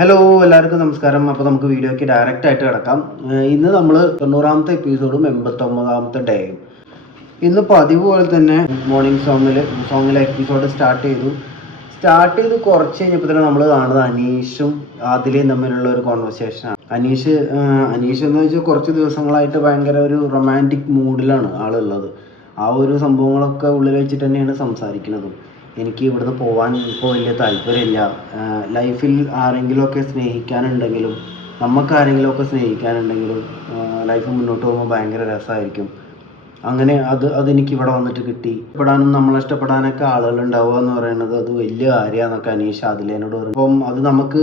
Hello എല്ലാവർക്കും നമസ്കാരം. അപ്പോൾ നമുക്ക് വീഡിയോയ്ക്ക് ഡയറക്റ്റ് ആയിട്ട് കിടക്കാം. ഇന്ന് നമ്മൾ 90ാമത്തെ എപ്പിസോഡും 89ാമത്തെ ഡേയും. ഇന്ന് പതിവ് പോലെ തന്നെ മോർണിംഗ് സോങ്ങിലെ എപ്പിസോഡ് സ്റ്റാർട്ട് ചെയ്ത് കുറച്ച് കഴിഞ്ഞപ്പോൾ തന്നെ നമ്മൾ കാണുന്നത് അനീഷും ആദിലയും തമ്മിലുള്ള ഒരു കോൺവെർസേഷനാണ്. അനീഷ് എന്ന് വെച്ചാൽ കുറച്ച് ദിവസങ്ങളായിട്ട് ഭയങ്കര ഒരു റൊമാൻറ്റിക് മൂഡിലാണ് ആളുള്ളത്. ആ ഒരു സംഭവങ്ങളൊക്കെ ഉള്ളിൽ വെച്ചിട്ട് തന്നെയാണ് സംസാരിക്കുന്നതും. എനിക്ക് ഇവിടുന്ന് പോകാൻ ഇപ്പോൾ വലിയ താല്പര്യമില്ല. ലൈഫിൽ ആരെങ്കിലുമൊക്കെ സ്നേഹിക്കാനുണ്ടെങ്കിലും നമുക്കാരെങ്കിലുമൊക്കെ സ്നേഹിക്കാനുണ്ടെങ്കിലും ലൈഫ് മുന്നോട്ട് പോകുമ്പോൾ ഭയങ്കര രസമായിരിക്കും. അങ്ങനെ അതെനിക്ക് ഇവിടെ വന്നിട്ട് കിട്ടി. ഇഷ്ടപ്പെടാനും നമ്മളെ ഇഷ്ടപ്പെടാനൊക്കെ ആളുകളുണ്ടാവുക എന്ന് പറയുന്നത് അത് വലിയ കാര്യമാണെന്നൊക്കെ അനീഷ് ആദിലേനോട് പറയും. അപ്പം അത് നമുക്ക്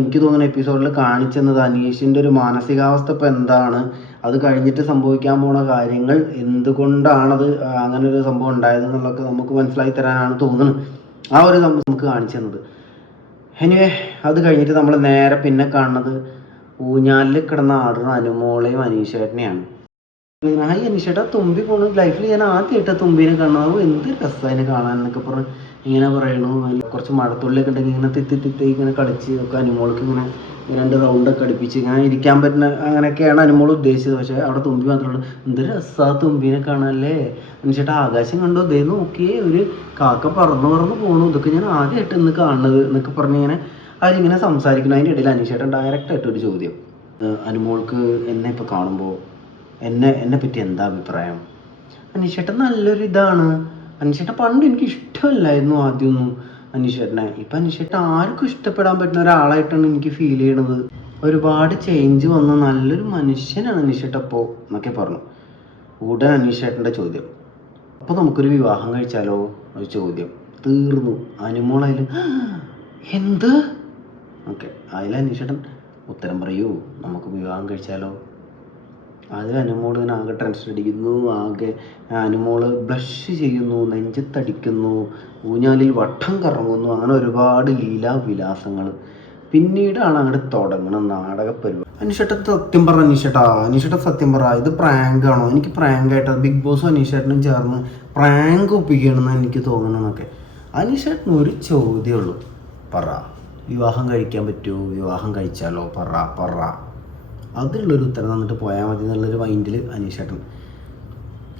എനിക്ക് തോന്നുന്ന എപ്പിസോഡിൽ കാണിച്ചെന്നത് അനീഷിൻ്റെ ഒരു മാനസികാവസ്ഥ ഇപ്പോൾ എന്താണ്, അത് കഴിഞ്ഞിട്ട് സംഭവിക്കാൻ പോണ കാര്യങ്ങൾ എന്തുകൊണ്ടാണത് അങ്ങനെ ഒരു സംഭവം ഉണ്ടായതെന്നുള്ളതൊക്കെ നമുക്ക് മനസ്സിലാക്കി തരാനാണ് തോന്നുന്നത്. ആ ഒരു നമുക്ക് കാണിച്ചു തന്നത്. എനിവേ അത് കഴിഞ്ഞിട്ട് നമ്മൾ നേരെ പിന്നെ കാണുന്നത് ഊഞ്ഞാലിൽ കിടന്ന ആടുന്ന അനുമോളെയും അനീഷേട്ടനെയാണ്. ഹായ് അനീഷേട്ടാ, തുമ്പി പോണു. ലൈഫിൽ ഞാൻ ആദ്യമായിട്ടാ തുമ്പീനെ കാണുന്നത്. എന്ത് രസമാണ് അതിനെ കാണാൻ എന്നൊക്കെ പറഞ്ഞ് ഇങ്ങനെ പറയണു. കുറച്ച് മഴത്തുള്ളിലൊക്കെ ഉണ്ടെങ്കിൽ ഇങ്ങനെ തിത്തി ഇങ്ങനെ കളിച്ച് ഒക്കെ അനുമോൾക്ക് ഇങ്ങനെ 2 റൗണ്ടൊക്കെ അടുപ്പിച്ച് ഇങ്ങനെ ഇരിക്കാൻ പറ്റുന്ന അങ്ങനെയൊക്കെയാണ് അനുമോൾ ഉദ്ദേശിച്ചത്. പക്ഷേ അവിടെ തുമ്പി മാത്രമേ. എന്ത് രസമാണ് തുമ്പീനെ കാണാനല്ലേ അനീഷേട്ടാ. ആകാശം കണ്ടോ, ദേ നോക്കിയേ ഒരു കാക്ക പറന്ന് പോകണു. ഇതൊക്കെ ഞാൻ ആദ്യമായിട്ട് ഇന്ന് കാണുന്നത് എന്നൊക്കെ പറഞ്ഞിങ്ങനെ അവരിങ്ങനെ സംസാരിക്കുന്നു. അതിൻ്റെ ഇടയിൽ അനീഷേട്ടൻ ഡയറക്റ്റായിട്ടൊരു ചോദ്യം. അനുമോൾക്ക് എന്നെ ഇപ്പോൾ കാണുമ്പോൾ എന്നെ പറ്റി എന്താ അഭിപ്രായം? അനീഷേട്ടൻ നല്ലൊരു ഇതാണ്. അനീഷേട്ടൻ പണ്ട് എനിക്ക് ഇഷ്ടമല്ലായിരുന്നു ആദ്യമൊന്നും അനീഷേട്ടനെ. ഇപ്പം അനീഷേട്ടൻ ആർക്കും ഇഷ്ടപ്പെടാൻ പറ്റുന്ന ഒരാളായിട്ടാണ് എനിക്ക് ഫീൽ ചെയ്യണത്. ഒരുപാട് ചേഞ്ച് വന്ന നല്ലൊരു മനുഷ്യനാണ് അനീഷേട്ടൻ അപ്പോൾ എന്നൊക്കെ പറഞ്ഞു. ഉടൻ അനീഷേട്ടൻ്റെ ചോദ്യം, അപ്പോൾ നമുക്കൊരു വിവാഹം കഴിച്ചാലോ? ഒരു ചോദ്യം. തീർന്നു. അനുമോളതിൽ എന്ത്? ഓക്കെ, അതിൽ അനീഷേട്ടൻ ഉത്തരം പറയൂ, നമുക്ക് വിവാഹം കഴിച്ചാലോ? അത് അനുമോൾ ഇങ്ങനെ ആകെ ടെൻഷൻ അടിക്കുന്നു. ആകെ അനുമോൾ ബ്ലഷ് ചെയ്യുന്നു, നെഞ്ചത്തടിക്കുന്നു, ഊഞ്ഞാലിൽ വട്ടം കറങ്ങുന്നു. അങ്ങനെ ഒരുപാട് ലീലാവിലാസങ്ങൾ. പിന്നീടാണ് അങ്ങോട്ട് തുടങ്ങണം നാടക പരിപാടി. അനീഷേട്ടൻ സത്യം പറ അനീഷേട്ടൻ സത്യം പറ, ഇത് പ്രാങ്കാണോ? എനിക്ക് പ്രാങ്കായിട്ട് ബിഗ് ബോസും അനീഷേട്ടനും ചേർന്ന് പ്രാങ്ക് ഒപ്പിക്കുകയാണെന്ന് എനിക്ക് തോന്നണമെന്നൊക്കെ. അനീഷേട്ടന് ഒരു ചോദ്യമുള്ളൂ, പറ, വിവാഹം കഴിക്കാൻ പറ്റുമോ? വിവാഹം കഴിച്ചാലോ? പറ. അതിലുള്ളൊരു ഉത്തരം തന്നിട്ട് പോയാൽ മതി എന്നുള്ളൊരു മൈൻഡിൽ അനീഷേട്ടൻ.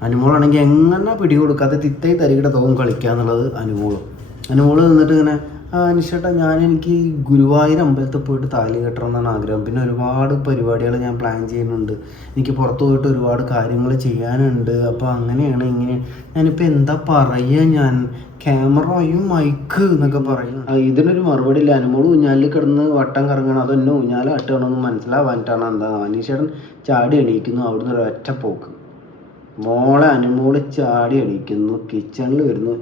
അനുമോളാണെങ്കിൽ എങ്ങനെ പിടികൊടുക്കാതെ തിത്തൈ തരികിട തോന്നും കളിക്കുക എന്നുള്ളത് അനുമോള് നിന്നിട്ട് ഇങ്ങനെ അനീഷേട്ടാ, എനിക്ക് ഗുരുവായൂർ അമ്പലത്തിൽ പോയിട്ട് താലി കെട്ടണം എന്നാണ് ആഗ്രഹം. പിന്നെ ഒരുപാട് പരിപാടികൾ ഞാൻ പ്ലാൻ ചെയ്യുന്നുണ്ട്. എനിക്ക് പുറത്ത് പോയിട്ട് ഒരുപാട് കാര്യങ്ങൾ ചെയ്യാനുണ്ട്. അപ്പോൾ അങ്ങനെയാണ് ഞാനിപ്പോൾ എന്താ പറയുക? ഞാൻ ക്യാമറയും മൈക്ക് എന്നൊക്കെ പറയും. ഇതിനൊരു മറുപടി ഇല്ല. അനുമോൾ ഊഞ്ഞാലിൽ കിടന്ന് വട്ടം കറങ്ങണം, അതൊന്നെ ഊഞ്ഞാൽ അട്ടണമെന്ന് മനസ്സിലാവാനിട്ടാണ് എന്താ. അനീഷേട്ടൻ ചാടി എണീക്കുന്നു. അവിടുന്ന് ഒരു ഒറ്റ പോക്ക്. മോളെ അനുമോള് ചാടി എണീക്കുന്നു, കിച്ചണിൽ വരുന്നു,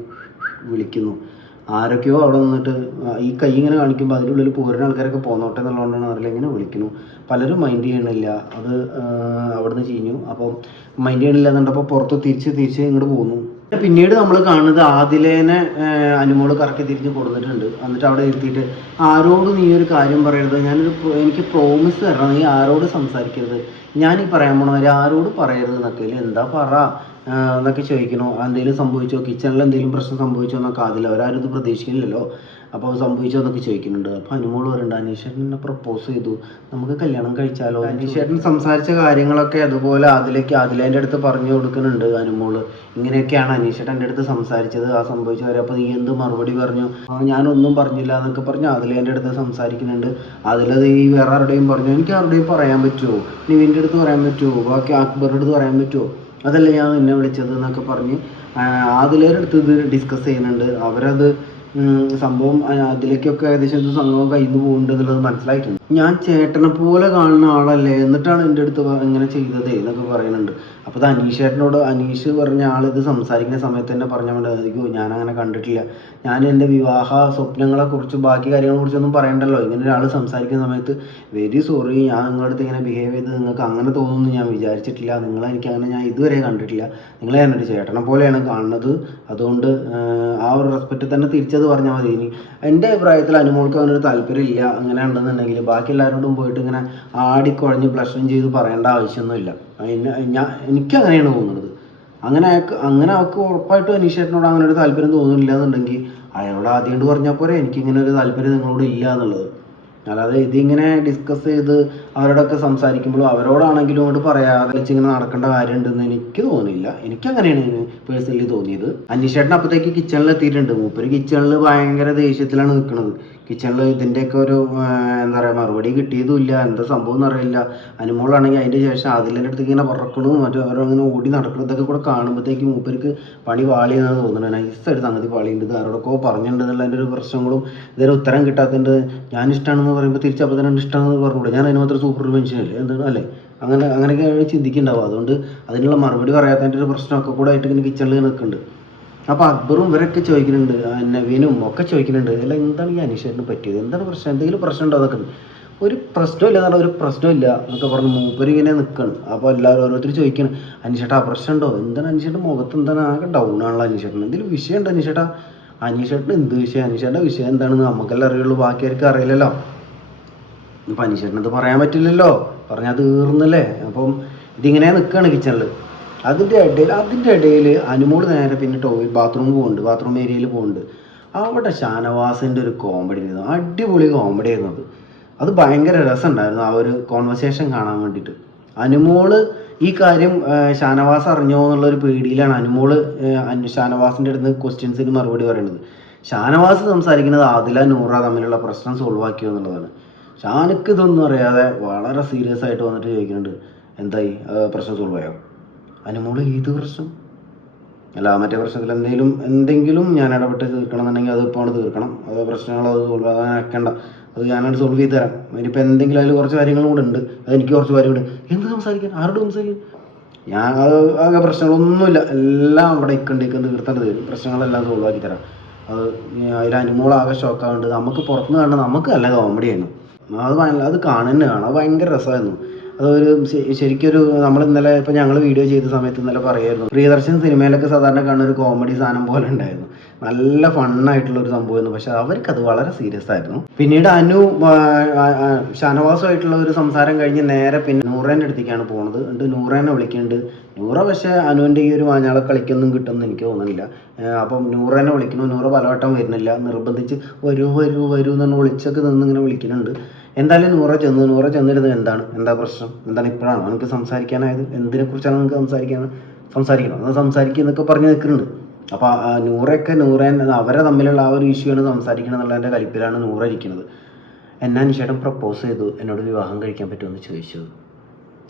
വിളിക്കുന്നു. ആരൊക്കെയോ അവിടെ നിന്നിട്ട് ഈ കൈ ഇങ്ങനെ കാണിക്കുമ്പോൾ അതിനുള്ളിൽ പോരുന്ന ആൾക്കാരൊക്കെ പോന്നോട്ടെ എന്നുള്ളതുകൊണ്ടാണ് അറിയില്ല, ഇങ്ങനെ വിളിക്കുന്നു. പലരും മൈൻഡ് ചെയ്യണില്ല. അത് അവിടുന്ന് ചീഞ്ഞു. അപ്പം മൈൻഡ് ചെയ്യണില്ല എന്നുണ്ടപ്പോൾ പുറത്ത് തിരിച്ച് ഇങ്ങോട്ട് പോകുന്നു. പിന്നീട് നമ്മൾ കാണുന്നത് ആദിലേനെ അനുമോള് കറക്കി തിരിഞ്ഞ് കൊടുത്തിട്ടുണ്ട്. എന്നിട്ട് അവിടെ ഇരുത്തിയിട്ട് ആരോടും നീ ഒരു കാര്യം പറയരുത്, എനിക്ക് പ്രോമിസ് തരണം, നീ ആരോട് സംസാരിക്കരുത്, ഞാൻ ഈ പറയാൻ പോണവർ ആരോട് പറയരുത് എന്നൊക്കെ. എന്താ പറ എന്നൊക്കെ ചോദിക്കണോ? എന്തെങ്കിലും സംഭവിച്ചോ, കിച്ചണിൽ എന്തെങ്കിലും പ്രശ്നം സംഭവിച്ചോ എന്നൊക്കെ ആദില്ല. അവരാരും ഇത് പ്രതീക്ഷിക്കില്ലല്ലോ. അപ്പോൾ സംഭവിച്ചോ എന്നൊക്കെ ചോദിക്കുന്നുണ്ട്. അപ്പോൾ അനുമോൾ പറയുന്നുണ്ട്, അനീഷേട്ടൻ എന്നെ പ്രപ്പോസ് ചെയ്തു, നമുക്ക് കല്യാണം കഴിച്ചാലോ? അനീഷേട്ടൻ സംസാരിച്ച കാര്യങ്ങളൊക്കെ അതുപോലെ ആദിലേൻ്റെ അടുത്ത് പറഞ്ഞു കൊടുക്കുന്നുണ്ട് അനുമോള്. ഇങ്ങനെയൊക്കെയാണ് അനീഷേട്ടൻ എൻ്റെ അടുത്ത് സംസാരിച്ചത്, ആ സംഭവിച്ച കാര്യം. അപ്പോൾ നീ എന്ത് മറുപടി പറഞ്ഞു? ഞാനൊന്നും പറഞ്ഞില്ല എന്നൊക്കെ പറഞ്ഞ് ആദിലേൻ്റെ അടുത്ത് സംസാരിക്കുന്നുണ്ട്. അതിലത് ഈ വേറെ ആരുടെയും പറഞ്ഞു, എനിക്ക് ആരുടെയും പറയാൻ പറ്റുമോ? നിവിൻ്റെ അടുത്ത് പറയാൻ പറ്റുമോ? ബാക്കി അക്ബറുടെ അടുത്ത് പറയാൻ പറ്റുമോ? അതല്ല ഞാൻ നിന്നെ വിളിച്ചത് എന്നൊക്കെ പറഞ്ഞ് ആദിലേരുടെ അടുത്ത് ഇത് ഡിസ്കസ് ചെയ്യുന്നുണ്ട്. അവരത് സംഭവം അതിലേക്കൊക്കെ ഏകദേശം ഇത് സംഭവം കയ്യിൽ നിന്ന് പോകുന്നുണ്ട് എന്നുള്ളത് മനസ്സിലായിട്ടുണ്ട്. ഞാൻ ചേട്ടനെ പോലെ കാണുന്ന ആളല്ലേ, എന്നിട്ടാണ് എൻ്റെ അടുത്ത് ഇങ്ങനെ ചെയ്തതേ എന്നൊക്കെ പറയുന്നുണ്ട്. അപ്പോൾ അത് അനീഷ് പറഞ്ഞ ആളിത് സംസാരിക്കുന്ന സമയത്ത് തന്നെ പറഞ്ഞുകൊണ്ടായിരിക്കും, ഞാൻ അങ്ങനെ കണ്ടിട്ടില്ല, ഞാൻ എൻ്റെ വിവാഹ സ്വപ്നങ്ങളെക്കുറിച്ച് ബാക്കി കാര്യങ്ങളെക്കുറിച്ചൊന്നും പറയണ്ടല്ലോ. ഇങ്ങനെ ഒരാൾ സംസാരിക്കുന്ന സമയത്ത് വെരി സോറി, ഞാൻ നിങ്ങളുടെ അടുത്ത് ഇങ്ങനെ ബിഹേവ് ചെയ്ത് നിങ്ങൾക്ക് അങ്ങനെ തോന്നുന്നു ഞാൻ വിചാരിച്ചിട്ടില്ല. എനിക്കങ്ങനെ ഞാൻ ഇതുവരെ കണ്ടിട്ടില്ല. നിങ്ങളെ ഞാനൊരു ചേട്ടനെ പോലെയാണ് കാണുന്നത്. അതുകൊണ്ട് ആ ഒരു റെസ്പെക്റ്റ് തന്നെ തിരിച്ചത് പറഞ്ഞാൽ മതി. ഇനി എൻ്റെ അഭിപ്രായത്തിൽ അനുമോൾക്ക് അങ്ങനൊരു താല്പര്യമില്ല. അങ്ങനെ ഉണ്ടെന്നുണ്ടെങ്കിൽ ബാക്കി എല്ലാവരോടും പോയിട്ട് ഇങ്ങനെ ആടിക്കുഴഞ്ഞ് ബ്ലഷും ചെയ്ത് പറയേണ്ട ആവശ്യമൊന്നുമില്ല. എനിക്കങ്ങനെയാണ് തോന്നുന്നത്. അങ്ങനെ അവൾക്ക് ഉറപ്പായിട്ടും അനീഷേട്ടനോട് അങ്ങനെ ഒരു താല്പര്യം തോന്നുന്നില്ല എന്നുണ്ടെങ്കിൽ അയാളോട് ആദ്യം കൊണ്ട് പറഞ്ഞാൽ പോരെ എനിക്കിങ്ങനെ ഒരു താല്പര്യം നിങ്ങളോട് ഇല്ല എന്നുള്ളത്. അല്ലാതെ ഇതിങ്ങനെ ഡിസ്കസ് ചെയ്ത് അവരോടൊക്കെ സംസാരിക്കുമ്പോഴും അവരോടാണെങ്കിലും അങ്ങോട്ട് പറയാതെ വെച്ചിങ്ങനെ നടക്കേണ്ട കാര്യമുണ്ടെന്ന് എനിക്ക് തോന്നില്ല. എനിക്കങ്ങനെയാണ് പേഴ്സണലി തോന്നിയത്. അനീഷേട്ടൻ അപ്പോഴത്തേക്ക് കിച്ചണിൽ എത്തിയിട്ടുണ്ട്. മൂപ്പര് കിച്ചണിൽ ഭയങ്കര ദേഷ്യത്തിലാണ് നിൽക്കുന്നത്. കിച്ചണിൽ ഇതിൻ്റെയൊക്കെ ഒരു എന്താ പറയുക മറുപടി കിട്ടിയതുമില്ല, എന്താ സംഭവം എന്നറിയില്ല. അനുമോളാണെങ്കിൽ അതിൻ്റെ ശേഷം അതിൻ്റെ അടുത്തേക്ക് ഇങ്ങനെ പറക്കണതും മറ്റു അവരങ്ങനെ ഓടി നടക്കണം ഇതൊക്കെ കൂടെ കാണുമ്പോഴത്തേക്ക് മൂപ്പർക്ക് പണി പാളിയെന്നാണ് തോന്നുന്നത്. നൈസായിട്ട് സംഗതി പാളിയുണ്ട്. ഇത് ആരോടൊക്കെ പറഞ്ഞിട്ടുണ്ട് എന്നുള്ളതിൻ്റെ ഒരു പ്രശ്നങ്ങളും ഇതൊരു ഉത്തരം കിട്ടാത്തതിൻ്റെ ഞാൻ ഇഷ്ടമാണെന്ന് പറയുമ്പോൾ തിരിച്ചപ്പോൾ തന്നെ ഇഷ്ടമാണെന്ന് പറഞ്ഞുകൂടെ. ഞാൻ അതിന് മാത്രം സൂപ്പർ മനുഷ്യനല്ലേ എന്താണ് അല്ലേ? അങ്ങനെയൊക്കെയാണ് ചിന്തിക്കുന്നുണ്ടാവും. അതുകൊണ്ട് അതിനുള്ള മറുപടി പറയാത്തതിൻ്റെ ഒരു പ്രശ്നമൊക്കെ കൂടെ ആയിട്ട് ഇങ്ങനെ കിച്ചണിൽ നിൽക്കുന്നുണ്ട്. അപ്പോൾ അക്ബറും ഇവരൊക്കെ ചോദിക്കുന്നുണ്ട്, നവീനും ഒക്കെ ചോദിക്കുന്നുണ്ട്, അല്ല എന്താണ് ഈ അനീഷേട്ടന് പറ്റിയത്, എന്താണ് പ്രശ്നം, എന്തെങ്കിലും പ്രശ്നം ഉണ്ടോ അതൊക്കെ. ഒരു പ്രശ്നമില്ല എന്നുള്ള ഒരു പ്രശ്നമില്ല എന്നൊക്കെ പറഞ്ഞ് മൂപ്പര് ഇങ്ങനെ നിൽക്കണം. അപ്പോൾ എല്ലാവരും ഓരോരുത്തർ ചോദിക്കണം, അനീഷേട്ടാ പ്രശ്നം ഉണ്ടോ, എന്താണ് അനീഷേട്ടൻ മുഖത്ത് എന്താണ് ആകെ ഡൗൺ ആണല്ലോ അനീഷേട്ടൻ, എന്തെങ്കിലും വിഷയം ഉണ്ടോ അനീഷേട്ടാ, അനീഷേട്ടൻ എന്ത് വിഷയം, അനീഷേട്ടൻ്റെ വിഷയം എന്താണെന്ന് നമുക്കെല്ലാം അറിയുള്ളൂ, ബാക്കിയാർക്കും അറിയില്ലല്ലോ. ഇപ്പം അനീഷേട്ടൻ ഇത് പറയാൻ പറ്റില്ലല്ലോ, പറഞ്ഞാൽ തീർന്നല്ലേ. അപ്പം ഇതിങ്ങനെ നിൽക്കുകയാണ് കിച്ചണിൽ. അതിൻ്റെ ഇടയിൽ അനുമോൾ നേരെ പിന്നെ ബാത്റൂമിൽ പോകുന്നുണ്ട്, ബാത്റൂം ഏരിയയിൽ പോകുന്നുണ്ട്. അവിടെ ഷാനവാസിൻ്റെ ഒരു കോമഡി ആയിരുന്നു, അടിപൊളി കോമഡി ആയിരുന്നു. അത് ഭയങ്കര രസമുണ്ടായിരുന്നു ആ ഒരു കോൺവെർസേഷൻ കാണാൻ വേണ്ടിയിട്ട്. അനുമോള് ഈ കാര്യം ഷാനവാസ് അറിഞ്ഞോ എന്നുള്ളൊരു പേടിയിലാണ് അനുമോള് ഷാനവാസിൻ്റെ അടുത്ത് ക്വസ്റ്റ്യൻസിന് മറുപടി പറയുന്നത്. ഷാനവാസ് സംസാരിക്കുന്നത് ആദില നൂറ തമ്മിലുള്ള പ്രശ്നം സോൾവ് ആക്കിയോ എന്നുള്ളതാണ്. ഷാനക്ക് ഇതൊന്നും അറിയാതെ വളരെ സീരിയസ് ആയിട്ട് വന്നിട്ട് ചോദിക്കുന്നുണ്ട്, എന്തായി പ്രശ്നം സോൾവ് ആയോ. അനുമോള് ഏത് പ്രശ്നം, അല്ല മറ്റേ പ്രശ്നത്തിൽ എന്തെങ്കിലും ഞാൻ ഇടപെട്ട് തീർക്കണം എന്നുണ്ടെങ്കിൽ അത് ഇപ്പോൾ തീർക്കണം, അത് പ്രശ്നങ്ങൾ അത് സോൾവ് ആക്കേണ്ട, അത് ഞാനത് സോൾവ് ചെയ്ത് തരാം. ഇനിയിപ്പോൾ എന്തെങ്കിലും അതിൽ കുറച്ച് കാര്യങ്ങളും കൂടെ ഉണ്ട്, അതെനിക്ക് കുറച്ച് കാര്യമുണ്ട്. എന്ത് സംസാരിക്കാൻ, ആരോട് സംസാരിക്കാൻ, ഞാൻ ആകെ പ്രശ്നങ്ങളൊന്നുമില്ല, എല്ലാം അവിടെ ഇക്കണ്ട് തീർത്തേണ്ടത് വരും, പ്രശ്നങ്ങളെല്ലാം സോൾവ് ആക്കി തരാം. അത് അതിൽ അനുമോളാകെ ഷോക്കാവുന്നുണ്ട്. നമുക്ക് പുറത്തുനിന്ന് കാണാൻ നമുക്ക് നല്ല കോമഡി ആയിരുന്നു. അത് കാണുന്നത് കാണാം, അത് ഭയങ്കര രസമായിരുന്നു. അതൊരു ശരിക്കൊരു നമ്മൾ ഇന്നലെ ഇപ്പോൾ ഞങ്ങൾ വീഡിയോ ചെയ്ത സമയത്ത് ഇന്നലെ പറയായിരുന്നു, പ്രിയദർശൻ സിനിമയിലൊക്കെ സാധാരണ കാണുന്ന ഒരു കോമഡി സാധനം പോലെ ഉണ്ടായിരുന്നു, നല്ല ഫണ്ണായിട്ടുള്ളൊരു സംഭവമായിരുന്നു. പക്ഷെ അവർക്കത് വളരെ സീരിയസ് ആയിരുന്നു. പിന്നീട് അനു ഷാനവാസുമായിട്ടുള്ള ഒരു സംസാരം കഴിഞ്ഞ് നേരെ പിന്നെ നൂറേൻ്റെ അടുത്തേക്കാണ് പോകുന്നത്. എന്നിട്ട് നൂറേനെ വിളിക്കുന്നുണ്ട്. നൂറ പക്ഷേ അനുവിൻ്റെ ഈ ഒരു മാഞ്ഞാള കളിക്കൊന്നും കിട്ടുമെന്ന് എനിക്ക് തോന്നുന്നില്ല. അപ്പം നൂറേനെ വിളിക്കുന്നു, നൂറ പലവട്ടം വരുന്നില്ല, നിർബന്ധിച്ച് വരൂ എന്ന് വിളിച്ചൊക്കെ നിന്നിങ്ങനെ വിളിക്കുന്നുണ്ട്. എന്തായാലും നൂറ ചെന്നിരുന്നത് എന്താ പ്രശ്നം, എന്താണ് ഇപ്പോഴാണ് നമുക്ക് സംസാരിക്കാനായത്, എന്തിനെക്കുറിച്ചാണ് നമുക്ക് സംസാരിക്കണം അത് സംസാരിക്കുക എന്നൊക്കെ പറഞ്ഞ് നിൽക്കുന്നുണ്ട്. അപ്പോൾ നൂറേൻ അവരെ തമ്മിലുള്ള ആ ഒരു ഇഷ്യൂ ആണ് സംസാരിക്കണം എന്നുള്ളതിൻ്റെ കലിപ്പിലാണ് നൂറ ഇരിക്കുന്നത്. എന്നാ നിഷേധം പ്രപ്പോസ് ചെയ്തു, എന്നോട് വിവാഹം കഴിക്കാൻ പറ്റുമെന്ന് ചോദിച്ചു.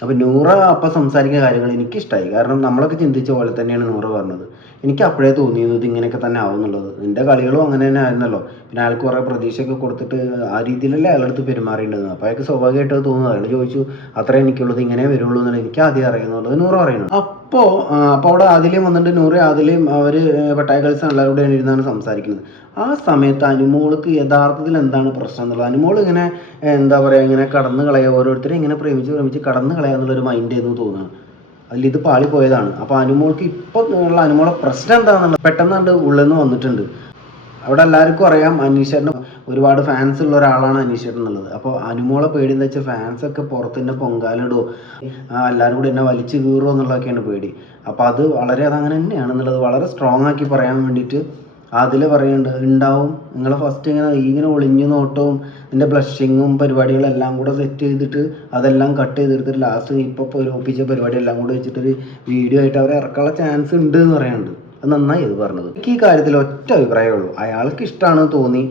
അപ്പോൾ നൂറ അപ്പം സംസാരിക്കുന്ന കാര്യങ്ങൾ എനിക്കിഷ്ടമായി. കാരണം നമ്മളൊക്കെ ചിന്തിച്ച പോലെ തന്നെയാണ് നൂറ പറഞ്ഞത്. എനിക്ക് അപ്പോഴേ തോന്നിയിരുന്നത് ഇങ്ങനെയൊക്കെ തന്നെ ആവും എന്നുള്ളത്. എൻ്റെ കളികളും അങ്ങനെ തന്നെ ആയിരുന്നല്ലോ. പിന്നെ അയാൾക്ക് കുറേ പ്രതീക്ഷയൊക്കെ കൊടുത്തിട്ട് ആ രീതിയിലല്ലേ അയാളടുത്ത് പെരുമാറേണ്ടത്. അപ്പോൾ അയാൾക്ക് സ്വാഭാവികമായിട്ട് അത് തോന്നുന്നു. അയാൾ ചോദിച്ചു അത്രേ എനിക്കുള്ളത്, ഇങ്ങനെ വരുള്ളൂ എന്നുള്ളത് എനിക്ക് ആദ്യം അറിയുന്നുള്ളത് നൂറ പറയുന്നത്. അപ്പോൾ അവിടെ ആദിലയും വന്നിട്ട് ആദിലയും അവർ പട്ടായ കളിച്ച് എല്ലാവരും കൂടെ ഇരുന്നാണ് സംസാരിക്കുന്നത്. ആ സമയത്ത് അനുമോൾക്ക് യഥാർത്ഥത്തിൽ എന്താണ് പ്രശ്നം എന്നുള്ളത്, അനുമോൾ ഇങ്ങനെ എന്താ പറയുക, ഇങ്ങനെ കടന്നു കളയുക, ഓരോരുത്തരെ ഇങ്ങനെ പ്രേമിച്ച് കടന്നു കളയുക എന്നുള്ളൊരു മൈൻഡ് എന്ന് തോന്നുന്നു. അതിലിത് പാളിപ്പോയതാണ്. അപ്പോൾ അനുമോൾക്ക് ഇപ്പോൾ ഉള്ള അനുമോളെ പ്രശ്നം എന്താണെന്നുള്ളത് പെട്ടെന്ന് ഉള്ളിൽ നിന്ന് വന്നിട്ടുണ്ട്. അവിടെ എല്ലാവർക്കും അറിയാം അനീഷേട്ടന് ഒരുപാട് ഫാൻസ് ഉള്ള ഒരാളാണ് അനീഷേട്ടൻ എന്നുള്ളത്. അപ്പോൾ അനുമോളെ പേടി എന്താ വെച്ചാൽ ഫാൻസൊക്കെ പുറത്ത് തന്നെ പൊങ്കാലിടുമോ, എല്ലാവരും കൂടി എന്നെ വലിച്ചു കീറുമോ എന്നുള്ളതൊക്കെയാണ് പേടി. അപ്പോൾ അത് അങ്ങനെ തന്നെയാണെന്നുള്ളത് വളരെ സ്ട്രോങ് ആക്കി പറയാൻ വേണ്ടിയിട്ട് അതിൽ പറയുന്നുണ്ട്, ഉണ്ടാവും, നിങ്ങൾ ഫസ്റ്റ് ഇങ്ങനെ ഒളിഞ്ഞു നോട്ടവും ഇതിൻ്റെ ബ്ലഷിങ്ങും പരിപാടികളെല്ലാം കൂടെ സെറ്റ് ചെയ്തിട്ട് അതെല്ലാം കട്ട് ചെയ്തെടുത്തിട്ട് ലാസ്റ്റ് ഇപ്പോൾ ഒരു ഒപ്പിച്ച പരിപാടി എല്ലാം കൂടെ വെച്ചിട്ടൊരു വീഡിയോ ആയിട്ട് അവരെ ഇറക്കാനുള്ള ചാൻസ് ഉണ്ട് എന്ന് പറയുന്നുണ്ട്. അത് നന്നായി അത് പറഞ്ഞത്. എനിക്ക് ഈ കാര്യത്തിൽ ഒറ്റ അഭിപ്രായമുള്ളൂ, അയാൾക്ക് ഇഷ്ടമാണെന്ന് തോന്നി,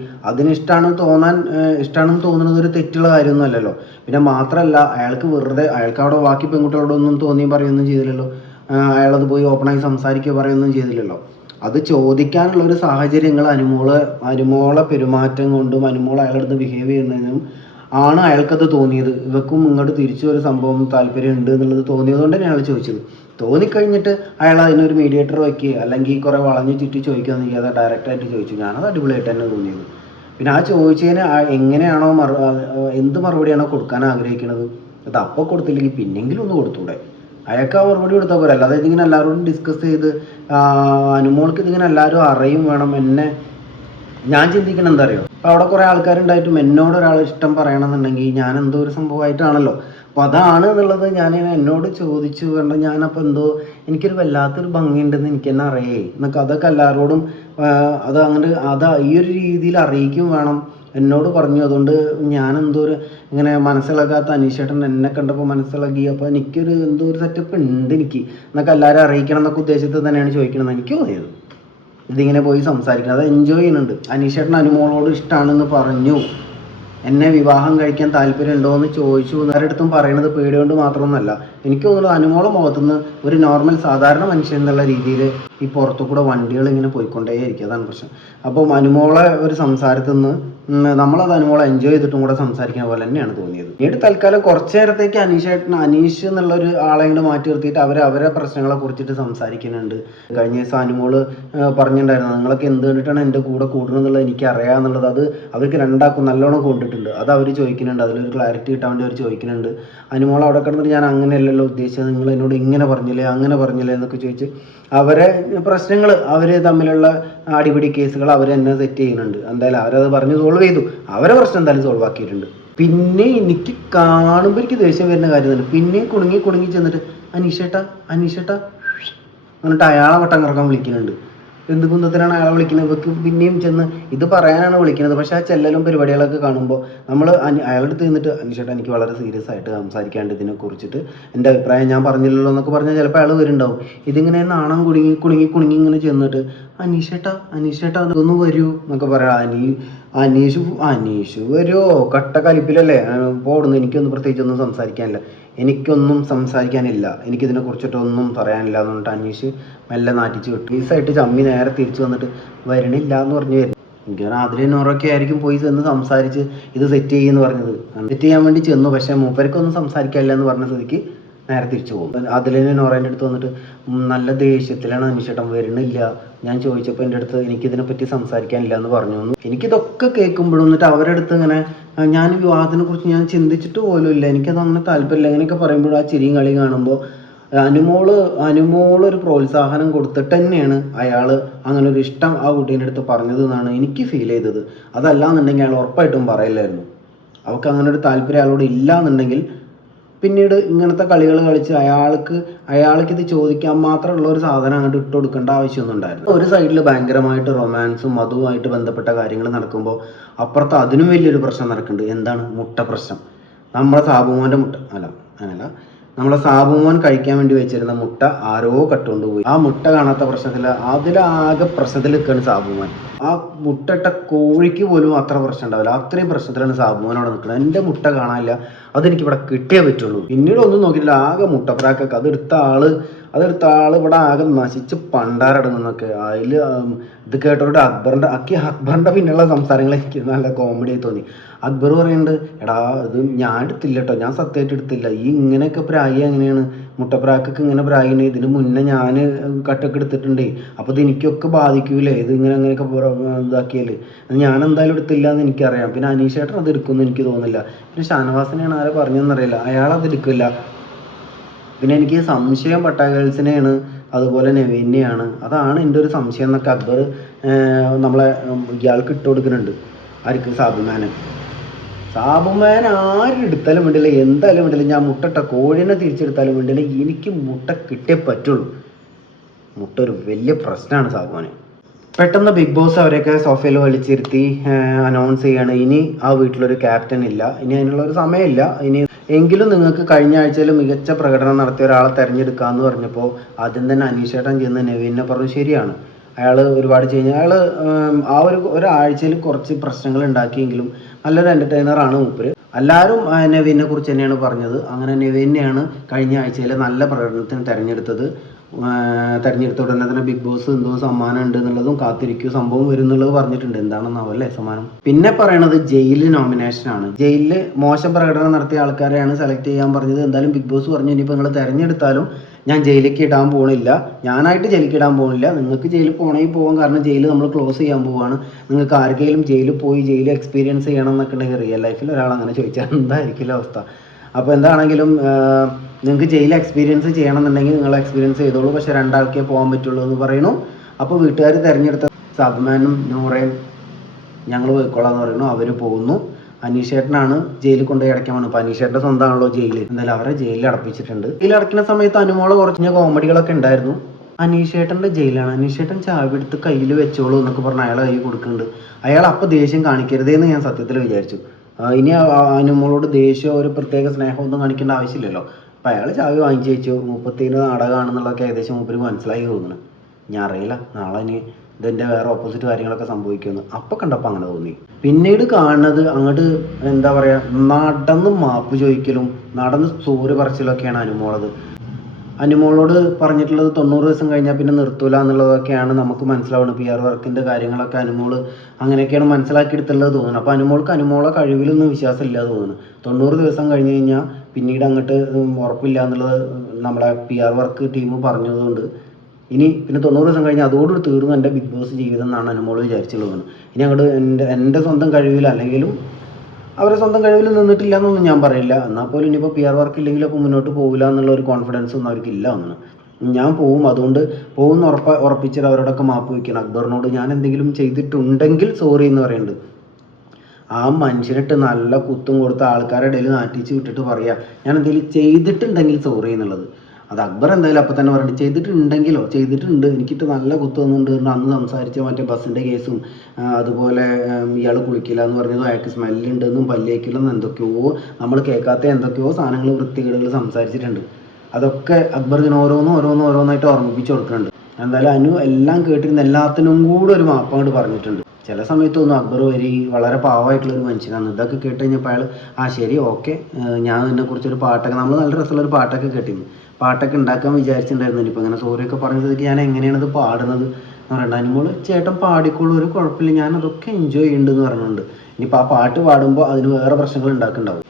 ഇഷ്ടമാണെന്ന് തോന്നുന്നത് ഒരു തെറ്റുള്ള കാര്യമൊന്നും അല്ലല്ലോ. പിന്നെ മാത്രമല്ല അയാൾക്ക് അവിടെ ബാക്കി പെൺകുട്ടികളോടൊന്നും തോന്നിയും പറയുകയൊന്നും ചെയ്തില്ലല്ലോ, അയാളത് പോയി ഓപ്പണായി സംസാരിക്കുകയോ പറയുകയൊന്നും ചെയ്തില്ലല്ലോ. അത് ചോദിക്കാനുള്ള ഒരു സാഹചര്യങ്ങൾ അനുമോളെ പെരുമാറ്റം കൊണ്ടും അനുമോൾ അയാളടുത്ത് ബിഹേവ് ചെയ്യുന്നതിനും ആണ് അയാൾക്കത് തോന്നിയത്. ഇവക്കും ഇങ്ങോട്ട് തിരിച്ചു ഒരു സംഭവം താല്പര്യം ഉണ്ട് എന്നുള്ളത് തോന്നിയത് കൊണ്ട് തന്നെ അയാൾ ചോദിച്ചത്. തോന്നിക്കഴിഞ്ഞിട്ട് അയാൾ അതിനൊരു മീഡിയേറ്റർ വയ്ക്കുക അല്ലെങ്കിൽ കുറേ വളഞ്ഞു ചുറ്റി ചോദിക്കുകയെന്ന് ചെയ്യാതെ ഡയറക്റ്റായിട്ട് ചോദിച്ചു. ഞാനത് അടിപൊളിയായിട്ട് തന്നെ തോന്നിയത്. പിന്നെ ആ ചോദിച്ചതിന് എങ്ങനെയാണോ എന്ത് മറുപടിയാണോ കൊടുക്കാൻ ആഗ്രഹിക്കുന്നത് അത് അപ്പോൾ കൊടുത്തില്ലെങ്കിൽ പിന്നെങ്കിലും ഒന്ന് കൊടുത്തൂടെ. അയാൾക്ക് ആ മറുപടി കൊടുത്താൽ പോരെ. അല്ലാതെ ഇതിങ്ങനെ എല്ലാവരോടും ഡിസ്കസ് ചെയ്ത് അനുമോൾക്ക് ഇതിങ്ങനെ എല്ലാവരും അറിയും വേണം. ഞാൻ ചിന്തിക്കണം എന്താ അറിയോ, അപ്പോൾ അവിടെ കുറേ ആൾക്കാരുണ്ടായിട്ടും എന്നോട് ഒരാൾ ഇഷ്ടം പറയണമെന്നുണ്ടെങ്കിൽ ഞാൻ എന്തോ ഒരു സംഭവമായിട്ടാണല്ലോ. അപ്പോൾ അതാണ് എന്നുള്ളത് ഞാൻ എന്നോട് ചോദിച്ചു കണ്ട ഞാനപ്പോൾ എനിക്കൊരു വല്ലാത്തൊരു ഭംഗിയുണ്ടെന്ന് എനിക്ക് തന്നെ അറിയേ എന്നൊക്കെ അതൊക്കെ എല്ലാവരോടും ഈ ഒരു രീതിയിൽ അറിയിക്കും വേണം എന്നോട് പറഞ്ഞു. അതുകൊണ്ട് ഞാൻ എന്തോ ഒരു ഇങ്ങനെ മനസ്സിലാക്കാത്ത അനീഷേട്ടൻ എന്നെ കണ്ടപ്പോൾ മനസ്സിലാക്കി. അപ്പോൾ എനിക്കൊരു എന്തോ ഒരു സെറ്റപ്പ് ഉണ്ട് എനിക്ക് എന്നൊക്കെ എല്ലാവരും അറിയിക്കണം എന്നൊക്കെ ഉദ്ദേശത്തിൽ തന്നെയാണ് ചോദിക്കണമെന്ന് എനിക്ക് തോന്നിയത്. ഇതിങ്ങനെ പോയി സംസാരിക്കണം, അത് എൻജോയ് ചെയ്യുന്നുണ്ട്. അനീഷേട്ടൻ അനുമോളോട് ഇഷ്ടമാണെന്ന് പറഞ്ഞു. എന്നെ വിവാഹം കഴിക്കാൻ താല്പര്യമുണ്ടോ എന്ന് ചോദിച്ചു. ആരുടെടുത്തും പറയുന്നത് പേടി കൊണ്ട് മാത്രമൊന്നുമല്ല. എനിക്ക് തോന്നുന്നത് അനുമോളെ മുഖത്തുനിന്ന് ഒരു നോർമൽ സാധാരണ മനുഷ്യൻ എന്നുള്ള രീതിയിൽ ഈ പുറത്തു കൂടെ വണ്ടികൾ ഇങ്ങനെ പോയിക്കൊണ്ടേയിരിക്കും. അതാണ് പ്രശ്നം. അപ്പം അനുമോളെ ഒരു സംസാരത്തിൽ നിന്ന് നമ്മളത് അനുമോളെ എൻജോയ് ചെയ്തിട്ടും കൂടെ സംസാരിക്കുന്ന പോലെ തന്നെയാണ് തോന്നിയത്. പിന്നീട് തൽക്കാലം കുറച്ചു നേരത്തേക്ക് അനീഷ് എന്നുള്ളൊരു ആളെ ഇങ്ങോട്ട് മാറ്റി നിർത്തിയിട്ട് അവരെ പ്രശ്നങ്ങളെ കുറിച്ചിട്ട് സംസാരിക്കുന്നുണ്ട്. കഴിഞ്ഞ ദിവസം അനുമോള് പറഞ്ഞിട്ടുണ്ടായിരുന്നു, നിങ്ങളൊക്കെ എന്ത് കണ്ടിട്ടാണ് എൻ്റെ കൂടെ കൂടുന്നത് എന്നുള്ളത് എനിക്ക് അറിയാമെന്നുള്ളത്. അത് അവർക്ക് രണ്ടാക്കും നല്ലോണം കൊണ്ടിട്ടുണ്ട്. അത് അവർ ചോദിക്കുന്നുണ്ട്, അതിലൊരു ക്ലാരിറ്റി കിട്ടാൻ വേണ്ടി അവർ ചോദിക്കുന്നുണ്ട്. അനുമോൾ അവിടെ കിടന്നിട്ട് ഞാൻ അങ്ങനെയല്ലല്ലോ ഉദ്ദേശിച്ചത്, നിങ്ങൾ എന്നോട് ഇങ്ങനെ പറഞ്ഞില്ലേ അങ്ങനെ പറഞ്ഞില്ലേ എന്നൊക്കെ ചോദിച്ച് അവരെ പ്രശ്നങ്ങൾ, അവർ തമ്മിലുള്ള അടിപിടി കേസുകൾ അവർ തന്നെ സെറ്റ് ചെയ്യുന്നുണ്ട്. എന്തായാലും അവരത് പറഞ്ഞ് സോൾവ് ചെയ്തു. അവരെ പ്രശ്നം എന്തായാലും സോൾവ് ആക്കിയിട്ടുണ്ട്. പിന്നെ എനിക്ക് കാണുമ്പോൾ എനിക്ക് ദേഷ്യം വരുന്ന കാര്യം തന്നെ, പിന്നെയും കുണുങ്ങി ചെന്നിട്ട് അനീഷേട്ടാ എന്നിട്ട് അയാളെ വട്ടം കറക്കാൻ വിളിക്കുന്നുണ്ട്. എന്ത് കുന്തത്തിനാണ് അയാളെ വിളിക്കുന്നത്? ഇവർക്ക് പിന്നെയും ചെന്ന് ഇത് പറയാനാണ് വിളിക്കുന്നത്. പക്ഷേ ആ ചെല്ലലും പരിപാടികളൊക്കെ കാണുമ്പോൾ നമ്മൾ അയാളുടെ അടുത്ത് നിന്നിട്ട് അനീഷേട്ടാ എനിക്ക് വളരെ സീരിയസ് ആയിട്ട് സംസാരിക്കാണ്ട് ഇതിനെ കുറിച്ചിട്ട് എൻ്റെ അഭിപ്രായം ഞാൻ പറഞ്ഞില്ലല്ലോ എന്നൊക്കെ പറഞ്ഞാൽ ചിലപ്പോൾ അയാൾ വരുന്നുണ്ടാവും. ഇതിങ്ങനെ നാണം കുണുങ്ങി ഇങ്ങനെ ചെന്നിട്ട് അനീഷേട്ടാ അതൊന്ന് വരൂ എന്നൊക്കെ പറയാം. അനീഷ് വരുമോ? കട്ട കലിപ്പിലല്ലേ പോടുന്നു. എനിക്കൊന്നും പ്രത്യേകിച്ചൊന്നും സംസാരിക്കാനില്ല, എനിക്കിതിനെ കുറിച്ചിട്ടൊന്നും പറയാനില്ല എന്ന് പറഞ്ഞിട്ട് അനീഷ് മെല്ലെ നാറ്റിച്ച് വിട്ടു. പീസായിട്ട് ചമ്മി നേരെ തിരിച്ചു വന്നിട്ട് വരണില്ല എന്ന് പറഞ്ഞു വരുന്നു. എനിക്ക് അതിലെ നോറൊക്കെ ആയിരിക്കും പോയി ചെന്ന് സംസാരിച്ച് ഇത് സെറ്റ് ചെയ്യുമെന്ന് പറഞ്ഞത്. സെറ്റ് ചെയ്യാൻ വേണ്ടി ചെന്നു, പക്ഷേ മൂപ്പർക്കൊന്നും സംസാരിക്കാനില്ല എന്ന് പറഞ്ഞ സ്ഥിതിക്ക് നേരെ തിരിച്ചു പോകും. അതിലെ നോറേൻ്റെ അടുത്ത് വന്നിട്ട് നല്ല ദേഷ്യത്തിലാണ് അനീഷേട്ടൻ വരണില്ല, ഞാൻ ചോദിച്ചപ്പോൾ എൻ്റെ അടുത്ത് എനിക്കിതിനെപ്പറ്റി സംസാരിക്കാനില്ല എന്ന് പറഞ്ഞു. എനിക്കിതൊക്കെ കേൾക്കുമ്പോഴും എന്നിട്ട് അവരുടെ അടുത്ത് ഇങ്ങനെ ഞാൻ വിവാഹത്തിനെ കുറിച്ച് ഞാൻ ചിന്തിച്ചിട്ട് പോലും ഇല്ല, എനിക്കത് അങ്ങനെ താല്പര്യമില്ല ഇങ്ങനെയൊക്കെ പറയുമ്പോഴും ആ ചിരിയും കളിയും കാണുമ്പോൾ അനുമോളൊരു പ്രോത്സാഹനം കൊടുത്തിട്ട് തന്നെയാണ് അയാൾ അങ്ങനെ ഒരു ഇഷ്ടം ആ കുട്ടീൻ്റെ അടുത്ത് പറഞ്ഞത് എന്നാണ് എനിക്ക് ഫീൽ ചെയ്തത്. അതല്ലാന്നുണ്ടെങ്കിൽ അയാൾ ഉറപ്പായിട്ടും പറയില്ലായിരുന്നു. അവൾക്ക് അങ്ങനെ ഒരു താല്പര്യം അയാളോട് ഇല്ല എന്നുണ്ടെങ്കിൽ പിന്നീട് ഇങ്ങനത്തെ കളികൾ കളിച്ച് അയാൾക്ക് ഇത് ചോദിക്കാൻ മാത്രമുള്ള ഒരു സാധനം അങ്ങോട്ട് ഇട്ട് കൊടുക്കേണ്ട ആവശ്യമൊന്നും ഉണ്ടായിരുന്നു. ഒരു സൈഡിൽ ഭയങ്കരമായിട്ട് റൊമാൻസും അതുമായിട്ട് ബന്ധപ്പെട്ട കാര്യങ്ങൾ നടക്കുമ്പോൾ അപ്പുറത്ത് അതിനും വലിയൊരു പ്രശ്നം നടക്കുന്നുണ്ട്. എന്താണ്? മുട്ട പ്രശ്നം. നമ്മളെ സാബുമോൻ്റെ മുട്ട നമ്മളെ സാബുമോൻ കഴിക്കാൻ വേണ്ടി വെച്ചിരുന്ന മുട്ട ആരോ കട്ടുകൊണ്ടുപോയി. ആ മുട്ട കാണാത്ത പ്രശ്നത്തിൽ അതിലാകെ പ്രശ്നത്തിൽ നിൽക്കുകയാണ് സാബുമോൻ. ആ മുട്ടയിട്ട കോഴിക്ക് പോലും അത്ര പ്രശ്നം ഉണ്ടാവില്ല, അത്രയും പ്രശ്നത്തിലാണ് സാബുമോൻ അവിടെ നിൽക്കുന്നത്. എൻ്റെ മുട്ട കാണാനില്ല, അതെനിക്കിവിടെ കിട്ടിയേ പറ്റുള്ളൂ. പിന്നീട് ഒന്നും നോക്കിയില്ല, ആകെ മുട്ടപ്രാക്കൊക്കെ അതെടുത്ത ആള് ഇവിടെ ആകെ നശിച്ച് പണ്ടാരടങ്ങുന്നൊക്കെ. അതിൽ ഇത് കേട്ടവരുടെ അക്ബറിൻ്റെ പിന്നെയുള്ള സംസാരങ്ങൾ എനിക്ക് നല്ല കോമഡി ആയി തോന്നി. അക്ബർ പറയുന്നുണ്ട്, എടാ ഇത് ഞാൻ എടുത്തില്ല കേട്ടോ, ഞാൻ സത്യമായിട്ട് എടുത്തില്ല, ഈ ഇങ്ങനെയൊക്കെ പ്രായി എങ്ങനെയാണ് മുട്ടപ്രാക്കൊക്കെ ഇങ്ങനെ പ്രായിന്, ഇതിന് മുന്നേ ഞാൻ കട്ടൊക്കെ എടുത്തിട്ടുണ്ടേ, അപ്പോൾ ഇത് എനിക്കൊക്കെ ബാധിക്കൂലേ ഇത് അങ്ങനെയൊക്കെ ഇതാക്കിയാല്, ഞാൻ എന്തായാലും എടുത്തില്ല എന്ന് എനിക്കറിയാം. പിന്നെ അനീഷേട്ടൻ അത് എടുക്കുമെന്ന് എനിക്ക് തോന്നുന്നില്ല. പിന്നെ ഷാനവാസിനെയാണ് ആരെ പറഞ്ഞതെന്നറിയില്ല, അയാളത് എടുക്കില്ല. പിന്നെ എനിക്ക് സംശയം പട്ടാഗേൾസിനെയാണ്, അതുപോലെ നെവീനെയാണ്. അതാണ് എൻ്റെ ഒരു സംശയം എന്നൊക്കെ അക്ബർ നമ്മളെ ഇയാൾക്ക് ഇട്ട് കൊടുക്കുന്നുണ്ട്. ആർക്ക്? സാബുമാൻ ആരെടുത്താലും വേണ്ടില്ല, എന്തായാലും വേണ്ടില്ല, ഞാൻ മുട്ട കോഴിനെ തിരിച്ചെടുത്താലും വേണ്ടില്ല, എനിക്ക് മുട്ട കിട്ടിയേ പറ്റുള്ളൂ. മുട്ട ഒരു വലിയ പ്രശ്നമാണ് സാബുമാന്. പെട്ടെന്ന് ബിഗ് ബോസ് അവരെയൊക്കെ സോഫയിൽ വലിച്ചിരുത്തി അനൗൺസ് ചെയ്യാണ്, ഇനി ആ വീട്ടിലൊരു ക്യാപ്റ്റൻ ഇല്ല, ഇനി അതിനുള്ളൊരു സമയമില്ല. എങ്കിലും നിങ്ങൾക്ക് കഴിഞ്ഞ ആഴ്ചയിൽ മികച്ച പ്രകടനം നടത്തിയ ഒരാളെ തിരഞ്ഞെടുക്കാമെന്ന് പറഞ്ഞപ്പോൾ ആദ്യം തന്നെ അനീഷേട്ടൻ ചെന്ന് നെവിനെ പറഞ്ഞു. ശരിയാണ്, അയാൾ ഒരുപാട് അയാൾ ആ ഒരാഴ്ചയിൽ കുറച്ച് പ്രശ്നങ്ങൾ ഉണ്ടാക്കിയെങ്കിലും നല്ലൊരു എൻ്റർടൈനറാണ് മൂപ്പര്. എല്ലാവരും നെവിനെ കുറിച്ച് തന്നെയാണ് പറഞ്ഞത്. അങ്ങനെ നെവിനെയാണ് കഴിഞ്ഞ ആഴ്ചയിൽ നല്ല പ്രകടനത്തിന് തിരഞ്ഞെടുത്ത ഉടനെ തന്നെ ബിഗ് ബോസ് എന്തോ സമ്മാനം ഉണ്ട് എന്നുള്ളതും കാത്തിരിക്കും, സംഭവം വരും എന്നുള്ളത് പറഞ്ഞിട്ടുണ്ട്. എന്താണെന്നാവല്ലേ സമ്മാനം. പിന്നെ പറയണത് ജയിലിൽ നോമിനേഷനാണ്. ജയിലിൽ മോശം പ്രകടനം നടത്തിയ ആൾക്കാരെയാണ് സെലക്ട് ചെയ്യാൻ പറഞ്ഞത്. എന്തായാലും ബിഗ് ബോസ് പറഞ്ഞു, ഇനിയിപ്പോൾ നിങ്ങൾ തിരഞ്ഞെടുത്താലും ഞാൻ ജയിലിലേക്ക് ഇടാൻ പോകണില്ല, ഞാനായിട്ട് ജയിലിലേക്ക് ഇടാൻ പോകുന്നില്ല, നിങ്ങൾക്ക് ജയിലിൽ പോകണമെങ്കിൽ പോകാം, കാരണം ജയിൽ നമ്മൾ ക്ലോസ് ചെയ്യാൻ പോവാണ്. നിങ്ങൾക്ക് ആർക്കെങ്കിലും ജയിലിൽ പോയി ജയിൽ എക്സ്പീരിയൻസ് ചെയ്യണം എന്നൊക്കെ ഉണ്ടെങ്കിൽ റിയൽ ലൈഫിൽ ഒരാൾ അങ്ങനെ ചോദിച്ചാൽ എന്തായിരിക്കില്ല അവസ്ഥ. അപ്പോൾ എന്താണെങ്കിലും നിങ്ങൾക്ക് ജയിൽ എക്സ്പീരിയൻസ് ചെയ്യണമെന്നുണ്ടെങ്കിൽ നിങ്ങൾ എക്സ്പീരിയൻസ് ചെയ്തോളൂ, പക്ഷേ 2 ആൾക്കേ പോകാൻ പറ്റുള്ളൂ എന്ന് പറയുന്നു. അപ്പോൾ വീട്ടുകാർ തിരഞ്ഞെടുത്ത സാബ്മാനും നൂറയും ഞങ്ങൾ പോയിക്കോളാന്ന് പറയുന്നു. അവർ പോകുന്നു. അനീഷേട്ടനാണ് ജയിലിൽ കൊണ്ടുപോയി അടയ്ക്കാൻ വേണം. അപ്പോൾ അനീഷേട്ടൻ്റെ സ്വന്തമാണല്ലോ ജയിൽ. എന്തായാലും അവരെ ജയിലിൽ അടപ്പിച്ചിട്ടുണ്ട്. ജയിലിൽ അടയ്ക്കുന്ന സമയത്ത് അനുമോള് കുറച്ച് കോമഡികളൊക്കെ ഉണ്ടായിരുന്നു. അനീഷേട്ടൻ്റെ ജയിലാണ്. അനീഷേട്ടൻ ചാവി എടുത്ത് കയ്യിൽ വെച്ചോളൂ എന്നൊക്കെ പറഞ്ഞ് അയാളെ കൈ കൊടുക്കുന്നുണ്ട്. അയാൾ അപ്പം ദേഷ്യം കാണിക്കരുതേന്ന് ഞാൻ സത്യത്തിൽ വിചാരിച്ചു. ഇനി അനുമോളോട് ദേഷ്യമോ ഒരു പ്രത്യേക സ്നേഹമൊന്നും കാണിക്കേണ്ട ആവശ്യമില്ലല്ലോ. അപ്പം അയാൾ ചാവി വാങ്ങിച്ചു വെച്ചു. 30 നാടകമാണെന്നുള്ളതൊക്കെ ഏകദേശം മൂപ്പർക്ക് മനസ്സിലായി തോന്നുന്നു. ഞാൻ അറിയില്ല നാളെ ഇനി ഇതിൻ്റെ വേറെ ഓപ്പോസിറ്റ് കാര്യങ്ങളൊക്കെ സംഭവിക്കുമെന്ന്. അപ്പം കണ്ടപ്പോൾ അങ്ങനെ തോന്നി. പിന്നീട് കാണുന്നത് അങ്ങോട്ട് എന്താ പറയുക, നടന്ന് മാപ്പ് ചോദിക്കലും നടന്ന് സോറി പറച്ചിലൊക്കെയാണ് അനുമോളത്. അനുമോളോട് പറഞ്ഞിട്ടുള്ളത് 90 ദിവസം കഴിഞ്ഞാൽ പിന്നെ നിർത്തൂല എന്നുള്ളതൊക്കെയാണ് നമുക്ക് മനസ്സിലാവുന്നത്. PR വർക്കിൻ്റെ കാര്യങ്ങളൊക്കെ അനുമോള് അങ്ങനെയൊക്കെയാണ് മനസ്സിലാക്കിയെടുത്തുള്ളത് തോന്നുന്നു. അപ്പോൾ അനുമോൾക്ക് അനുമോളെ കഴിവിലൊന്നും വിശ്വാസമില്ല തോന്നുന്നു. 90 ദിവസം കഴിഞ്ഞ് കഴിഞ്ഞാൽ പിന്നീട് അങ്ങോട്ട് ഉറപ്പില്ല എന്നുള്ളത് നമ്മളെ PR വർക്ക് ടീം പറഞ്ഞതുകൊണ്ട് ഇനി പിന്നെ 90 ദിവസം കഴിഞ്ഞ് അതോടുകൂടി തീർന്നു എൻ്റെ ബിഗ് ബോസ് ജീവിതം എന്നാണ് അനുമോള് വിചാരിച്ചുള്ളത്. ഇനി അങ്ങോട്ട് എൻ്റെ സ്വന്തം കഴിവിൽ അല്ലെങ്കിലും അവരെ സ്വന്തം കഴിവിൽ നിന്നിട്ടില്ല എന്നൊന്നും ഞാൻ പറയില്ല. എന്നാൽ പോലും ഇനിയിപ്പോൾ PR വർക്ക് ഇല്ലെങ്കിലും അപ്പോൾ മുന്നോട്ട് പോകില്ല എന്നുള്ള ഒരു കോൺഫിഡൻസ് ഒന്നും അവർക്കില്ല ഒന്നും. ഞാൻ പോവും, അതുകൊണ്ട് പോകുന്ന ഉറപ്പിച്ചിട്ട് അവരോടൊക്കെ മാപ്പ് വയ്ക്കണം. അക്ബറിനോട് ഞാൻ എന്തെങ്കിലും ചെയ്തിട്ടുണ്ടെങ്കിൽ സോറി എന്ന് പറയുന്നുണ്ട്. ആ മനുഷ്യനിട്ട് നല്ല കുത്തും കൊടുത്ത ആൾക്കാരുടെ ഇടയിൽ നാട്ടിച്ച് വിട്ടിട്ട് പറയാം ഞാൻ എന്തെങ്കിലും ചെയ്തിട്ടുണ്ടെങ്കിൽ സോറി എന്നുള്ളത്. അത് അക്ബർ എന്തായാലും അപ്പം തന്നെ പറഞ്ഞിട്ട് ചെയ്തിട്ടുണ്ട്, എനിക്കിട്ട് നല്ല കുത്തു വന്നിട്ടുണ്ട്. അന്ന് സംസാരിച്ച മറ്റേ ബസ്സിൻ്റെ കേസും അതുപോലെ ഇയാൾ കുളിക്കില്ല എന്ന് പറഞ്ഞതും അയാൾക്ക് സ്മെല്ലുണ്ടെന്നും പല്ലേക്കില്ലെന്നും എന്തൊക്കെയോ നമ്മൾ കേൾക്കാത്ത എന്തൊക്കെയോ സാധനങ്ങൾ വൃത്തികേടുകൾ സംസാരിച്ചിട്ടുണ്ട്. അതൊക്കെ അക്ബർ ഇതിന് ഓരോന്നായിട്ട് ഓർമ്മിപ്പിച്ച് കൊടുക്കുന്നുണ്ട്. എന്തായാലും അനു എല്ലാം കേട്ടിരുന്ന എല്ലാത്തിനും കൂടെ ഒരു മാപ്പങ്ങോട്ട് പറഞ്ഞിട്ടുണ്ട്. ചില സമയത്തൊന്നും അക്ബർ വളരെ പാവമായിട്ടുള്ളൊരു മനുഷ്യനാണ്. ഇതൊക്കെ കേട്ട് കഴിഞ്ഞപ്പോൾ അയാൾ ശരി ഓക്കെ ഞാൻ ഇതിനെക്കുറിച്ചൊരു പാട്ടൊക്കെ നമ്മൾ നല്ല രസമുള്ളൊരു പാട്ടൊക്കെ കേട്ടിരുന്നു. പാട്ടൊക്കെ ഉണ്ടാക്കാൻ വിചാരിച്ചിട്ടുണ്ടായിരുന്നു. ഇനിയിപ്പോൾ അങ്ങനെ സോറിയൊക്കെ പറഞ്ഞതൊക്കെ ഞാൻ എങ്ങനെയാണത് പാടുന്നത് എന്ന് പറയണ്ട. അനുമോള് ചേട്ടൻ പാടിക്കോളൂ, ഒരു കുഴപ്പമില്ല, ഞാൻ അതൊക്കെ എൻജോയ് ചെയ്യുന്നുണ്ട് എന്ന് പറഞ്ഞിട്ടുണ്ട്. ഇനിയിപ്പോൾ ആ പാട്ട് പാടുമ്പോൾ അതിന് വേറെ പ്രശ്നങ്ങൾ ഉണ്ടാക്കുന്നുണ്ടാവും.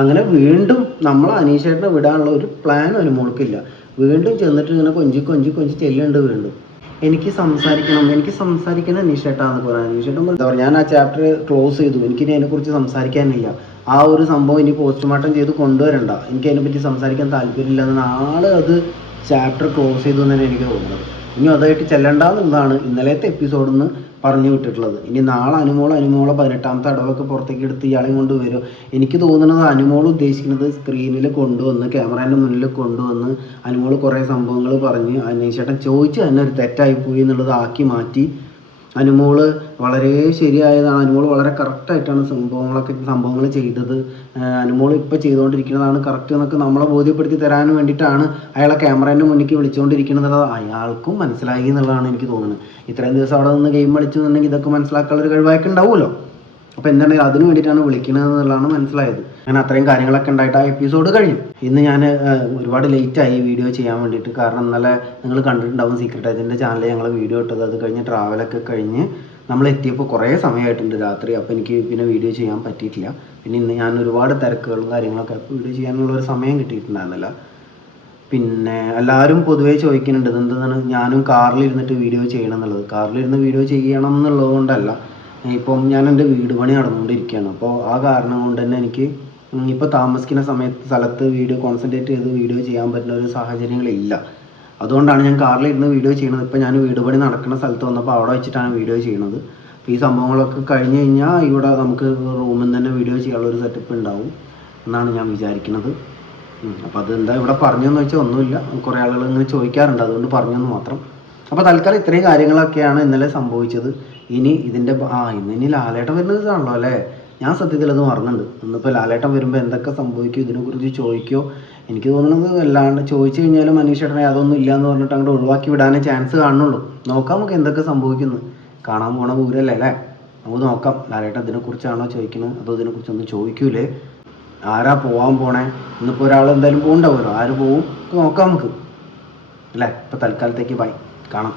അങ്ങനെ വീണ്ടും നമ്മൾ അനീഷേട്ടനെ വിടാനുള്ള ഒരു പ്ലാൻ അനുമോൾക്കില്ല. വീണ്ടും ചെന്നിട്ട് ഇങ്ങനെ കൊഞ്ചി ചെല്ലുന്നുണ്ട്. വീണ്ടും എനിക്ക് സംസാരിക്കണം അനീഷേട്ടാന്ന് പറയാം. അനീഷേട്ടൻ എന്താ പറയുക, ഞാൻ ആ ചാപ്റ്റർ ക്ലോസ് ചെയ്തു, എനിക്കിനി അതിനെക്കുറിച്ച് സംസാരിക്കാനില്ല. ആ ഒരു സംഭവം ഇനി പോസ്റ്റ്മോർട്ടം ചെയ്ത് കൊണ്ടുവരണ്ട, എനിക്ക് അതിനെപ്പറ്റി സംസാരിക്കാൻ താല്പര്യമില്ല എന്ന് നാളെ അത് ചാപ്റ്റർ ക്ലോസ് ചെയ്തു എന്ന് തന്നെ എനിക്ക് തോന്നുന്നത്. ഇനി അതായിട്ട് ചെല്ലണ്ടെന്നുള്ളതാണ് ഇന്നലത്തെ എപ്പിസോഡിൽ നിന്ന് പറഞ്ഞു വിട്ടിട്ടുള്ളത്. ഇനി നാളെ അനുമോളെ 18ാമത്തെ അടവൊക്കെ പുറത്തേക്ക് എടുത്ത് ഇയാളെയും കൊണ്ട് വരും. എനിക്ക് തോന്നുന്നത് അനുമോൾ ഉദ്ദേശിക്കുന്നത് സ്ക്രീനിൽ കൊണ്ടുവന്ന് ക്യാമറേൻ്റെ മുന്നിൽ കൊണ്ടുവന്ന് അനുമോൾ കുറേ സംഭവങ്ങൾ പറഞ്ഞ് അനീഷേട്ടൻ ചോദിച്ച് തന്നെ ഒരു തെറ്റായിപ്പോയി എന്നുള്ളത് ആക്കി മാറ്റി അനുമോൾ വളരെ ശരിയായതാണ്, അനുമോൾ വളരെ കറക്റ്റായിട്ടാണ് സംഭവങ്ങൾ ചെയ്തത്, അനുമോൾ ഇപ്പോൾ ചെയ്തുകൊണ്ടിരിക്കുന്നതാണ് കറക്റ്റ് എന്നൊക്കെ നമ്മളെ ബോധ്യപ്പെടുത്തി തരാൻ വേണ്ടിയിട്ടാണ് അയാളെ ക്യാമറേൻ്റെ മുന്നിലേക്ക് വിളിച്ചുകൊണ്ടിരിക്കുന്നത്. അയാൾക്കും മനസ്സിലായി എന്നുള്ളതാണ് എനിക്ക് തോന്നുന്നത്. ഇത്രയും ദിവസം അവിടെ നിന്ന് ഗെയിം കളിച്ചെന്നുണ്ടെങ്കിൽ ഇതൊക്കെ മനസ്സിലാക്കാനുള്ളൊരു കഴിവായൊക്കെ ഉണ്ടാവുമല്ലോ. അപ്പോൾ എന്താണെങ്കിൽ അതിന് വേണ്ടിയിട്ടാണ് വിളിക്കുന്നത് എന്നുള്ളതാണ് മനസ്സിലായത്. അങ്ങനെ അത്രയും കാര്യങ്ങളൊക്കെ ഉണ്ടായിട്ട് ആ എപ്പിസോഡ് കഴിഞ്ഞു. ഇന്ന് ഞാൻ ഒരുപാട് ലേറ്റായി വീഡിയോ ചെയ്യാൻ വേണ്ടിയിട്ട്. കാരണം ഇന്നലെ നിങ്ങൾ കണ്ടിട്ടുണ്ടാവും സീക്രട്ട് ഏജൻറ്റിൻ്റെ ചാനലിൽ ഞങ്ങൾ വീഡിയോ ഇട്ടത്. അത് കഴിഞ്ഞ് ട്രാവലൊക്കെ കഴിഞ്ഞ് നമ്മൾ എത്തിയപ്പോൾ കുറേ സമയമായിട്ടുണ്ട് രാത്രി. അപ്പോൾ എനിക്ക് പിന്നെ വീഡിയോ ചെയ്യാൻ പറ്റിയിട്ടില്ല. പിന്നെ ഇന്ന് ഞാൻ ഒരുപാട് തിരക്കുകളും കാര്യങ്ങളൊക്കെ വീഡിയോ ചെയ്യാനുള്ളൊരു സമയം കിട്ടിയിട്ടുണ്ടായിരുന്നില്ല. പിന്നെ എല്ലാവരും പൊതുവേ ചോദിക്കുന്നുണ്ട് ഇതെന്താണ് ഞാനും കാറിലിരുന്നിട്ട് വീഡിയോ ചെയ്യണം എന്നുള്ളത്. കാറിലിരുന്ന് വീഡിയോ ചെയ്യണം എന്നുള്ളത് കൊണ്ടല്ല, ഇപ്പം ഞാൻ എൻ്റെ വീട് പണി നടന്നുകൊണ്ടിരിക്കുകയാണ്. അപ്പോൾ ആ കാരണം കൊണ്ട് തന്നെ എനിക്ക് ഇപ്പോൾ താമസിക്കുന്ന സ്ഥലത്ത് വീഡിയോ കോൺസെൻട്രേറ്റ് ചെയ്ത് വീഡിയോ ചെയ്യാൻ പറ്റുന്ന ഒരു സാഹചര്യങ്ങളില്ല. അതുകൊണ്ടാണ് ഞാൻ കാറിലിരുന്ന് വീഡിയോ ചെയ്യുന്നത്. ഇപ്പോൾ ഞാൻ വീട് പണി നടക്കുന്ന സ്ഥലത്ത് വന്നപ്പോൾ അവിടെ വെച്ചിട്ടാണ് വീഡിയോ ചെയ്യുന്നത്. അപ്പോൾ ഈ സംഭവങ്ങളൊക്കെ കഴിഞ്ഞ് കഴിഞ്ഞാൽ ഇവിടെ നമുക്ക് റൂമിൽ നിന്ന് തന്നെ വീഡിയോ ചെയ്യാനുള്ളൊരു സെറ്റപ്പ് ഉണ്ടാവും എന്നാണ് ഞാൻ വിചാരിക്കുന്നത്. അപ്പോൾ അതെന്താ ഇവിടെ പറഞ്ഞതെന്ന് വെച്ചാൽ ഒന്നുമില്ല, കുറേ ആളുകൾ ഇങ്ങനെ ചോദിക്കാറുണ്ട്, അതുകൊണ്ട് പറഞ്ഞെന്ന് മാത്രം. അപ്പോൾ തൽക്കാലം ഇത്രയും കാര്യങ്ങളൊക്കെയാണ് ഇന്നലെ സംഭവിച്ചത്. ഇനി ഇതിൻ്റെ ഇനി ലാലേട്ടൻ വരുന്ന ദിവസമാണല്ലോ അല്ലേ? ഞാൻ സത്യത്തിൽ അത് മറന്നുണ്ട്. ഇന്നിപ്പോൾ ലാലേട്ടൻ വരുമ്പോൾ എന്തൊക്കെ സംഭവിക്കും ഇതിനെക്കുറിച്ച് ചോദിക്കുമോ? എനിക്ക് തോന്നുന്നത് അല്ലാണ്ട് ചോദിച്ചു കഴിഞ്ഞാലും അനീഷേട്ടനെ അതൊന്നും ഇല്ല എന്ന് പറഞ്ഞിട്ട് അങ്ങോട്ട് ഒഴിവാക്കി വിടാനേ ചാൻസ് കാണുള്ളൂ. നോക്കാം നമുക്ക് എന്തൊക്കെ സംഭവിക്കുന്നു. കാണാൻ പോണ പൂരല്ലേ അല്ലേ? നമുക്ക് നോക്കാം ലാലേട്ടൻ ഇതിനെക്കുറിച്ചാണോ ചോദിക്കുന്നത് അതോ ഇതിനെക്കുറിച്ചൊന്നും ചോദിക്കൂലേ? ആരാ പോകാൻ പോണേ? ഇന്നിപ്പോൾ ഒരാൾ എന്തായാലും പോകണ്ടാവുമല്ലോ, ആര് പോവും നോക്കാം നമുക്ക് അല്ലേ? ഇപ്പോൾ തൽക്കാലത്തേക്ക് ബൈ, കാണാം.